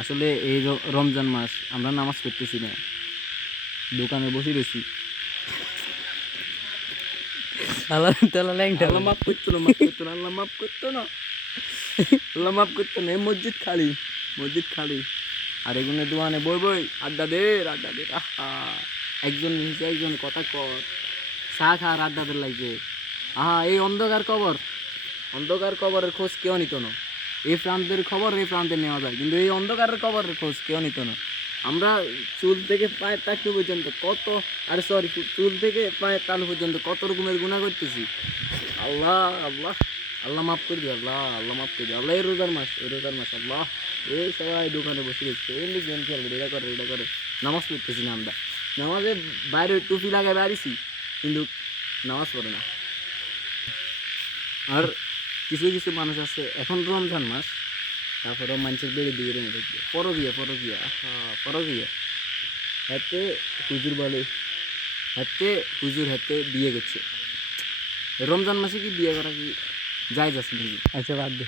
আসলে এই রমজান মাস আমরা নামাজ পড়তেছি না, দোকানে বসে রয়েছি। আল্লাহ তাআলা ল্যাংটা আল্লাহ মাফ করতো না, মাফ করতো না, আল্লাহ মাফ করতো না, আল্লাহ মাফ করতো না। এই মসজিদ খালি, মসজিদ খালি। আর এগুলো দোকানে বই বই আড্ডা দে, আড্ডা দে। আহা, একজন নিচে একজন কথা কর, চা খা আর আড্ডা দে লাগছে। আহা, এই অন্ধকার কবর, অন্ধকার কবরের খোঁজ কেউ নিত না। এই প্রান্তের খবর এই প্রান্তে নেওয়া যায়, কিন্তু এই অন্ধকারের খবরের খোঁজ কেউ নিত না। আমরা চুল থেকে পায়ের টাকটু পর্যন্ত কত, আরে সরি, চুল থেকে পায়ের তালু পর্যন্ত কত রকমের গুনাহ করতেছি। আল্লাহ আল্লাহ, আল্লাহ মাফ করে দিও, আল্লাহ আল্লাহ মাফ করে দিও। আল্লাহ এই রোজার মাস, এই রোজার মাস আল্লাহ, এই সবাই দোকানে বসে গেছে, এমনি গেম খেলবে, এটা করে এটা করে। নামাজ পড়তেছি না আমরা, নামাজে বাইরে টুপি লাগাই বাড়িছি, কিন্তু নামাজ পড়ে না। আর কিছু কিছু মানুষ আছে, এখন রমজান মাস তারপরেও মানুষের বেড়ে দিয়ে রেখে দেখবে পরকিয়া, পরকিয়া, পরকিয়া। হাতে হুজুর বলে, হাতে হুজুর হাতে বিয়ে করছে। রমজান মাসে কি বিয়ে করা কি জায়েজ আছে নাকি? আচ্ছা বাদ দে।